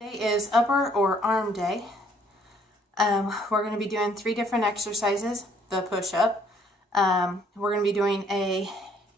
Today is upper or arm day. We're going to be doing 3 different exercises. The push-up. We're going to be doing a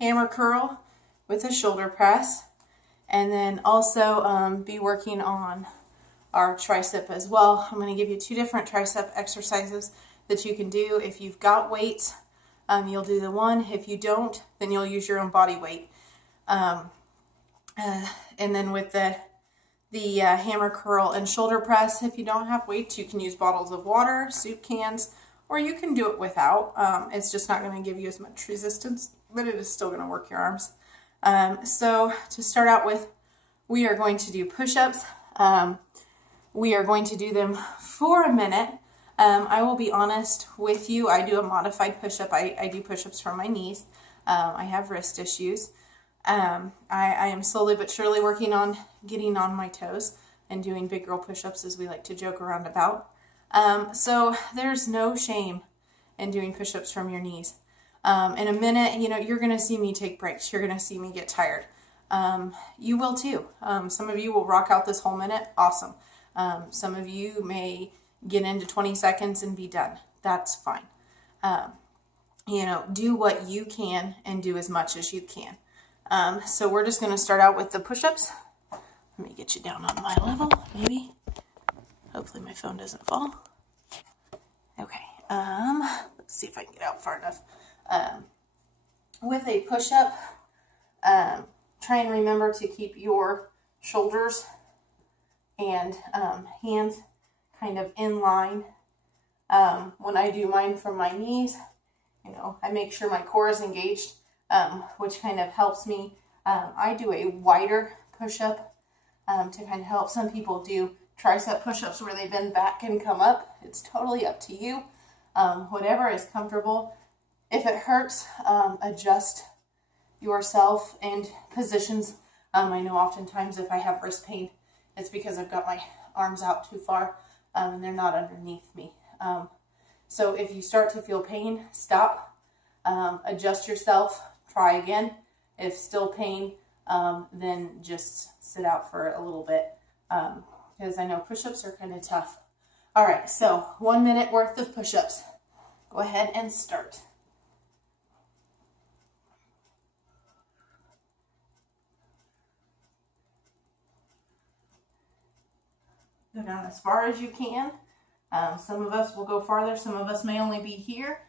hammer curl with a shoulder press. And then also be working on our tricep as well. I'm going to give you 2 different tricep exercises that you can do. If you've got weights, you'll do the one. If you don't, then you'll use your own body weight. And then with the hammer curl and shoulder press, if you don't have weights, you can use bottles of water, soup cans, or you can do it without. It's just not going to give you as much resistance, but it is still going to work your arms. So to start out with, we are going to do push-ups. We are going to do them for a minute. I will be honest with you, I do a modified push-up. I do push-ups for my knees. I have wrist issues. I am slowly but surely working on getting on my toes and doing big girl push-ups, as we like to joke around about. So there's no shame in doing push-ups from your knees. In a minute, you're going to see me take breaks. You're going to see me get tired. You will too. Some of you will rock out this whole minute. Awesome. Some of you may get into 20 seconds and be done. That's fine. Do what you can and do as much as you can. So we're just going to start out with the push-ups. Let me get you down on my level, maybe. Hopefully my phone doesn't fall. Okay. Let's see if I can get out far enough. With a push-up, try and remember to keep your shoulders and hands kind of in line. When I do mine from my knees, I make sure my core is engaged, which kind of helps me. I do a wider push-up to kind of help. Some people do tricep push-ups where they bend back and come up. It's totally up to you. Whatever is comfortable. If it hurts, adjust yourself and positions. I know oftentimes if I have wrist pain, it's because I've got my arms out too far and they're not underneath me. So if you start to feel pain, stop, adjust yourself, try again. If still pain, then just sit out for a little bit, because I know push-ups are kind of tough. All right, so 1 minute worth of push-ups. Go ahead and start. Go down as far as you can. Some of us will go farther. Some of us may only be here.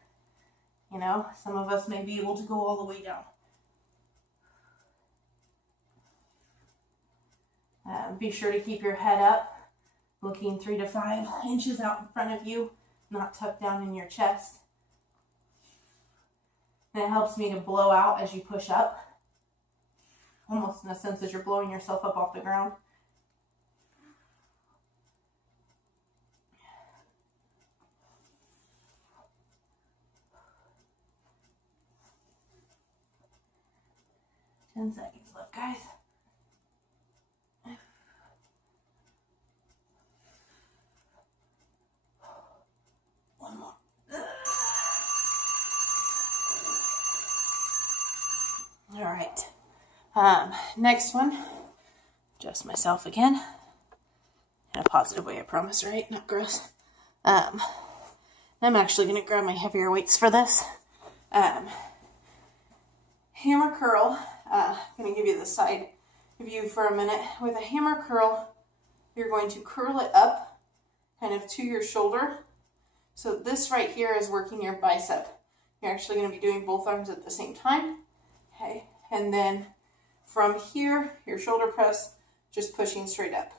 Some of us may be able to go all the way down. Be sure to keep your head up, looking 3 to 5 inches out in front of you, not tucked down in your chest. And it helps me to blow out as you push up, almost in a sense that you're blowing yourself up off the ground. Ten seconds left, guys. One more. All right. Next one. Adjust myself again. In a positive way, I promise, right? Not gross. I'm actually going to grab my heavier weights for this. Hammer curl. I'm going to give you the side view for a minute. With a hammer curl, you're going to curl it up kind of to your shoulder. So this right here is working your bicep. You're actually going to be doing both arms at the same time. Okay, and then from here, your shoulder press, just pushing straight up.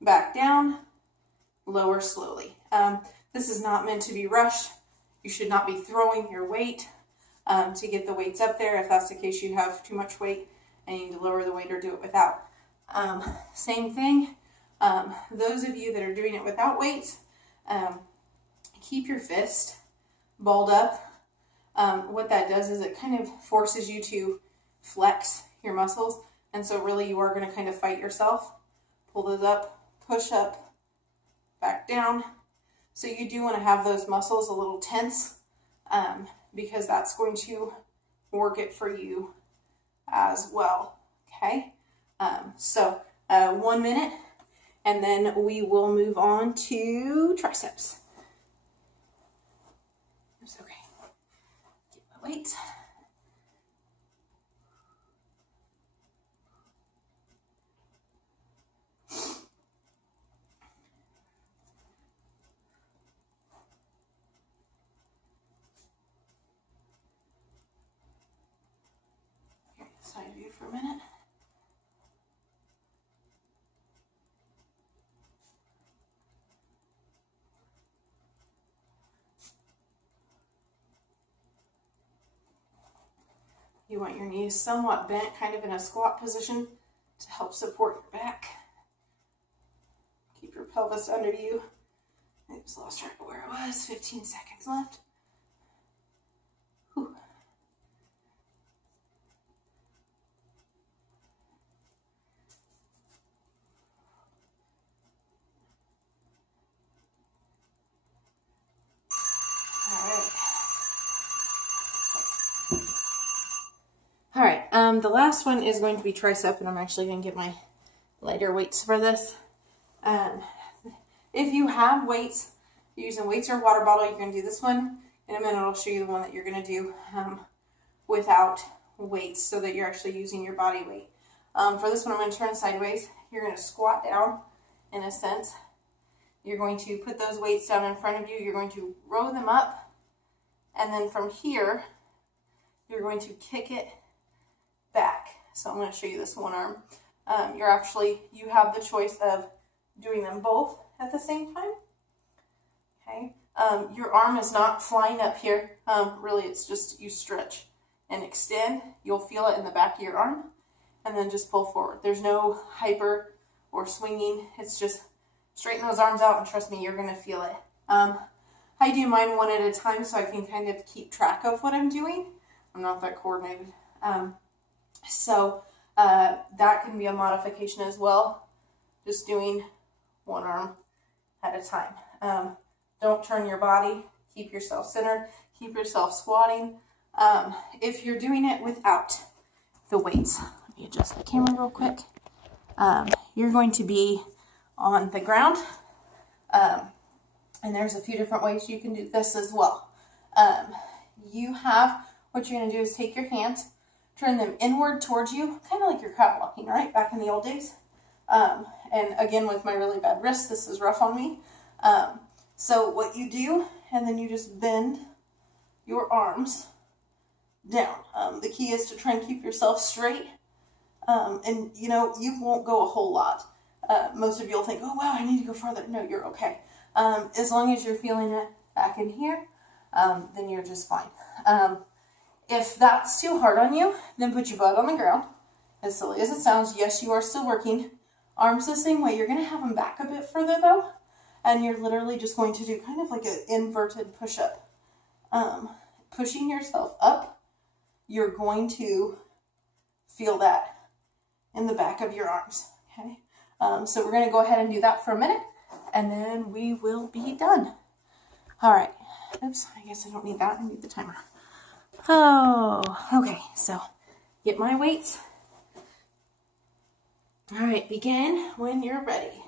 Back down, lower slowly. This is not meant to be rushed. You should not be throwing your weight to get the weights up there. If that's the case, you have too much weight and you need to lower the weight or do it without. Same thing. Those of you that are doing it without weights, keep your fist balled up. What that does is it kind of forces you to flex your muscles. And so really you are going to kind of fight yourself. Pull those up, push up, back down. So you do want to have those muscles a little tense, because that's going to work it for you as well. Okay. So 1 minute. and then we will move on to triceps. Oops, okay. Get my weights. Side view for a minute. You want your knees somewhat bent, kind of in a squat position to help support your back. Keep your pelvis under you. I just lost track of where it was. 15 seconds left. Whew. All right, the last one is going to be tricep, and I'm actually going to get my lighter weights for this. If you have weights, you're using weights or water bottle, you're going to do this one. In a minute, I'll show you the one that you're going to do without weights, so that you're actually using your body weight. For this one, I'm going to turn sideways. You're going to squat down, in a sense. You're going to put those weights down in front of you. You're going to row them up, and then from here, you're going to kick it back. So I'm going to show you this one arm. You have the choice of doing them both at the same time. Okay. Your arm is not flying up here. Really, it's just you stretch and extend. You'll feel it in the back of your arm, and then just pull forward. There's no hyper or swinging. It's just straighten those arms out, and trust me, you're going to feel it. I do mine one at a time so I can kind of keep track of what I'm doing. I'm not that coordinated. So that can be a modification as well, just doing one arm at a time. Don't turn your body, keep yourself centered, keep yourself squatting. If you're doing it without the weights, let me adjust the camera real quick. You're going to be on the ground, and there's a few different ways you can do this as well. What you're going to do is take your hands, turn them inward towards you, kind of like you're crab walking, right? Back in the old days. And again, with my really bad wrist, this is rough on me. So what you do, and then you just bend your arms down. The key is to try and keep yourself straight. And you won't go a whole lot. Most of you will think, oh wow, I need to go farther. No, you're okay. As long as you're feeling it back in here, then you're just fine. If that's too hard on you, then put your butt on the ground. As silly as it sounds, yes, you are still working. Arms the same way. You're going to have them back a bit further though, and you're literally just going to do kind of like an inverted push-up. Pushing yourself up, you're going to feel that in the back of your arms, okay? So we're going to go ahead and do that for a minute, and then we will be done. All right. Oops, I guess I don't need that. I need the timer. Oh, okay. So get my weights. All right, begin when you're ready.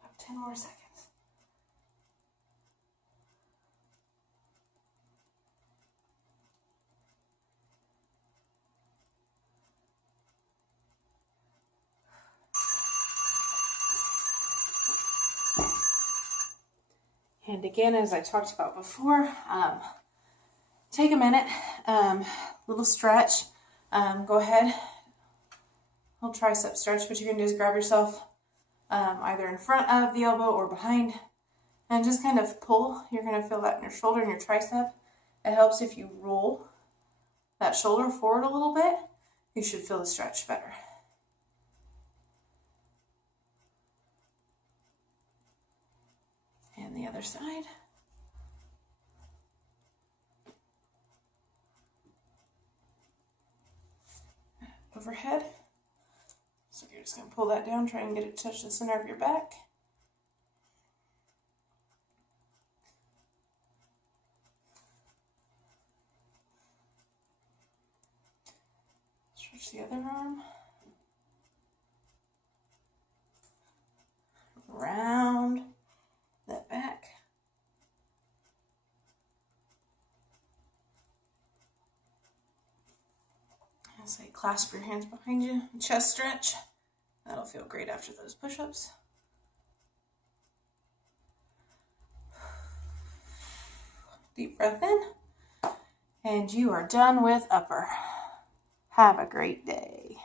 About 10 more seconds. And again, as I talked about before, take a minute, little stretch. Go ahead, little tricep stretch. What you're going to do is grab yourself either in front of the elbow or behind, and just kind of pull. You're going to feel that in your shoulder and your tricep. It helps if you roll that shoulder forward a little bit. You should feel the stretch better. And the other side. Overhead. So you're just going to pull that down, try and get it to touch the center of your back. Stretch the other arm. Round that back. As I clasp your hands behind you, chest stretch. That'll feel great after those push-ups. Deep breath in. And you are done with upper. Have a great day.